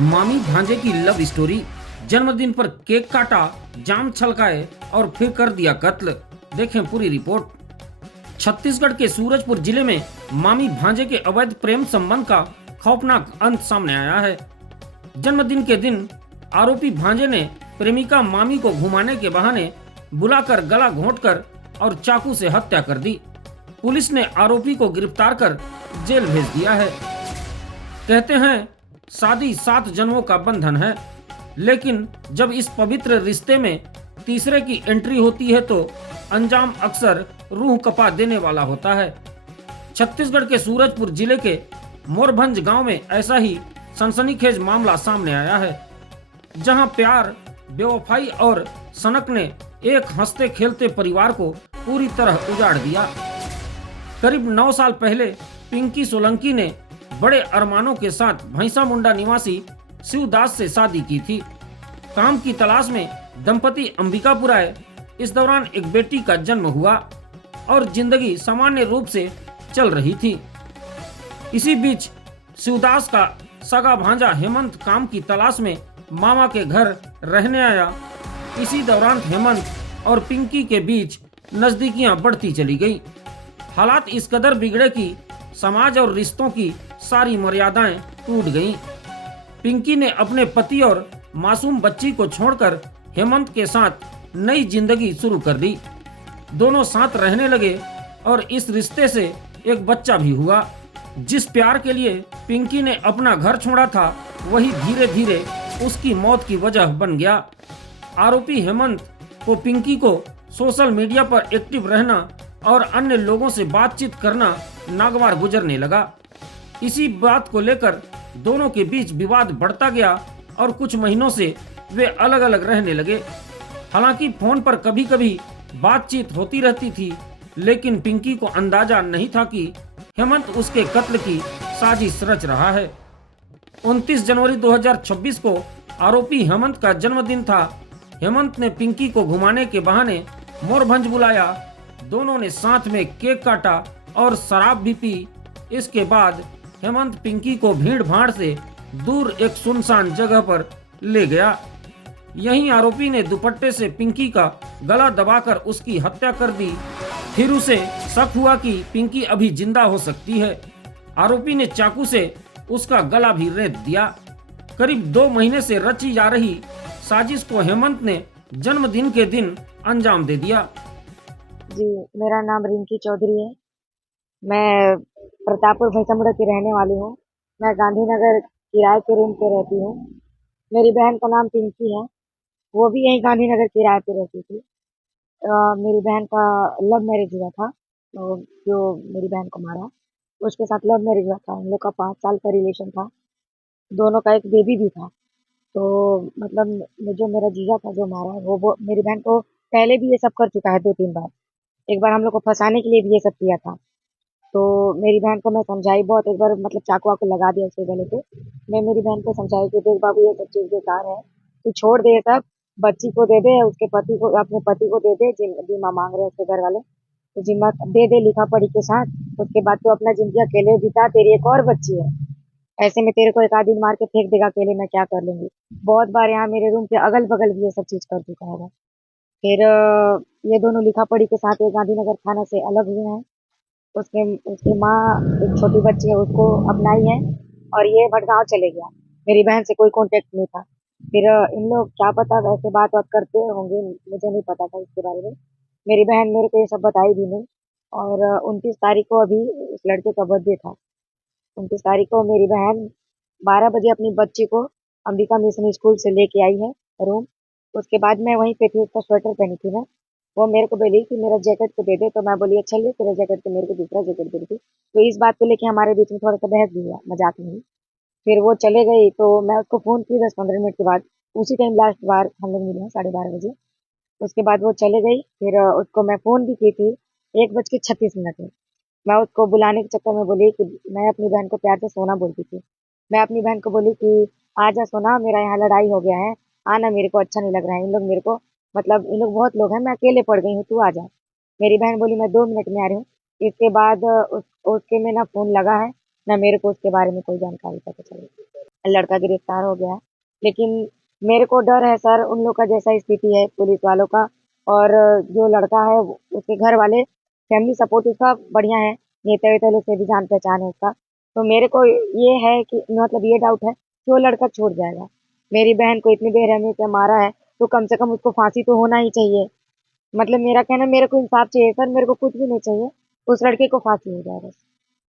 मामी भांजे की लव स्टोरी। जन्मदिन पर केक काटा, जाम छलकाए और फिर कर दिया कत्ल। देखें पूरी रिपोर्ट। छत्तीसगढ़ के सूरजपुर जिले में मामी भांजे के अवैध प्रेम संबंध का खौफनाक अंत सामने आया है। जन्मदिन के दिन आरोपी भांजे ने प्रेमिका मामी को घुमाने के बहाने बुलाकर गला घोंटकर और चाकू से हत्या कर दी। पुलिस ने आरोपी को गिरफ्तार कर जेल भेज दिया है। कहते हैं शादी 7 जन्मों का बंधन है, लेकिन जब इस पवित्र रिश्ते में तीसरे की एंट्री होती है तो अंजाम अक्सर रूह कपा देने वाला होता है। छत्तीसगढ़ के सूरजपुर जिले के मोरभंज गांव में ऐसा ही सनसनीखेज मामला सामने आया है, जहां प्यार, बेवफाई और सनक ने एक हंसते खेलते परिवार को पूरी तरह उजाड़ दिया। करीब 9 साल पहले पिंकी सोलंकी ने बड़े अरमानों के साथ भैंसा मुंडा निवासी शिवदास से शादी की थी। काम की तलाश में दंपति अंबिकापुर आए। इस दौरान एक बेटी का जन्म हुआ और जिंदगी सामान्य रूप से चल रही थी। इसी बीच शिवदास का सगा भांजा हेमंत काम की तलाश में मामा के घर रहने आया। इसी दौरान हेमंत और पिंकी के बीच नजदीकियां बढ़ती चली गई। हालात इस कदर बिगड़े कि समाज और रिश्तों की सारी मर्यादाएं टूट गईं। पिंकी ने अपने पति और मासूम बच्ची को छोड़कर हेमंत के साथ नई जिंदगी शुरू कर दी। दोनों साथ रहने लगे और इस रिश्ते से एक बच्चा भी हुआ। जिस प्यार के लिए पिंकी ने अपना घर छोड़ा था, वही धीरे धीरे उसकी मौत की वजह बन गया। आरोपी हेमंत को पिंकी को सोशल मीडिया पर एक्टिव रहना और अन्य लोगों से बातचीत करना नागवार गुजरने लगा। इसी बात को लेकर दोनों के बीच विवाद बढ़ता गया और कुछ महीनों से वे अलग अलग रहने लगे। हालांकि फोन पर कभी कभी बातचीत होती रहती थी, लेकिन पिंकी को अंदाजा नहीं था कि हेमंत उसके कत्ल की साजिश रच रहा है। 29 जनवरी 2026 को आरोपी हेमंत का जन्मदिन था। हेमंत ने पिंकी को घुमाने के बहाने मोरभंज बुलाया। दोनों ने साथ में केक काटा और शराब भी पी। इसके बाद हेमंत पिंकी को भीड़ भाड़ से दूर एक सुनसान जगह पर ले गया। यहीं आरोपी ने दुपट्टे से पिंकी का गला दबाकर उसकी हत्या कर दी। फिर उसे शक हुआ कि पिंकी अभी जिंदा हो सकती है। आरोपी ने चाकू से उसका गला भी रेत दिया। करीब 2 महीने से रची जा रही साजिश को हेमंत ने जन्मदिन के दिन अंजाम दे दिया। जी, मेरा नाम रिंकी चौधरी है। मैं प्रतापपुर भैंसामुड़ा की रहने वाली हूँ। मैं गांधीनगर किराए के रूम पे रहती हूँ। मेरी बहन का नाम पिंकी है, वो भी यहीं गांधीनगर किराए पे रहती थी। मेरी बहन का लव मैरिज हुआ था, तो जो मेरी बहन को मारा, उसके साथ लव मैरिज हुआ था। हम लोग का 5 साल का रिलेशन था, दोनों का एक बेबी भी था। तो मतलब जो मेरा जीजा था जो मारा, वो मेरी बहन को पहले भी ये सब कर चुका है 2-3 बार। एक बार हम लोग को फंसाने के लिए भी ये सब किया था। तो मेरी बहन को मैं समझाई बहुत, एक बार मतलब चाकू वाकू लगा दिया उसके गले पे। मैं मेरी बहन को समझाई कि देख बाबू, ये सब चीज बेकार है, तू छोड़ दे ये सब, बच्ची को दे दे, उसके पति को, अपने पति को दे दे, जिम्मा मांग रहे हैं उसके घर वाले, तो जिम्मा दे दे लिखा पढ़ी के साथ। उसके बाद तो अपना जिंदगी अकेले बिता, तेरी एक और बच्ची है, ऐसे में तेरे को एक आध दिन मार के फेंक देगा अकेले, मैं क्या कर लूंगी। बहुत बार यहाँ मेरे रूम के अगल बगल भी ये सब चीज कर चुका है। फिर ये दोनों लिखा पढ़ी के साथ ये गांधीनगर थाना से अलग हुए हैं। उसके उसकी माँ एक छोटी बच्ची है, उसको अपनाई है, और ये भटगांव चले गया। मेरी बहन से कोई कांटेक्ट नहीं था। फिर इन लोग क्या पता वैसे बात बात करते होंगे, मुझे नहीं पता था इसके बारे में। मेरी बहन मेरे को ये सब बताई भी नहीं। और 29 तारीख को अभी उस लड़के का बर्थडे था। 29 तारीख को मेरी बहन 12 बजे अपनी बच्ची को अंबिका मिशन स्कूल से लेके आई है रूम। उसके बाद मैं वहीं पे थी, उसका स्वेटर पहनी थी मैं। वो मेरे को बोली कि मेरा जैकेट को दे दे, तो मैं बोली अच्छा ले तेरा जैकेट, तो मेरे को दूसरा जैकेट दे दी। तो इस बात को लेके हमारे बीच में थोड़ा सा बहस भी हुआ, मजाक में ही। फिर वो चले गई, तो मैं उसको फोन की 10-15 मिनट के बाद। उसी टाइम लास्ट बार हम लोग मिले हैं 12:30 बजे। उसके बाद वो चले गई। फिर उसको मैं फोन भी की थी 1:36 में। मैं उसको बुलाने के चक्कर में बोली कि मैं अपनी बहन को प्यार से सोना बोलती थी। मैं अपनी बहन को बोली कि आजा सोना, मेरा यहाँ लड़ाई हो गया है, आना, मेरे को अच्छा नहीं लग रहा है, इन लोग मेरे को, मतलब इन लोग बहुत लोग हैं, मैं अकेले पड़ गई हूँ, तू आ जा। मेरी बहन बोली मैं 2 मिनट में आ रही हूँ। इसके बाद उसके में ना फोन लगा है, ना मेरे को उसके बारे में कोई जानकारी पता चली। लड़का गिरफ्तार हो गया है। लेकिन मेरे को डर है सर, उन लोग का जैसा स्थिति है पुलिस वालों का, और जो लड़का है उसके घर वाले, फैमिली सपोर्ट उसका बढ़िया है, नेता वेता लोग से भी जान पहचान है उसका। तो मेरे को ये है कि मतलब ये डाउट है कि वो लड़का छूट जाएगा। मेरी बहन को इतनी बेरहमी से मारा है, तो कम से कम उसको फांसी तो होना ही चाहिए। मतलब मेरा कहना, मेरे को इंसाफ चाहिए सर, मेरे को कुछ भी नहीं चाहिए, उस लड़के को फांसी हो जाए बस।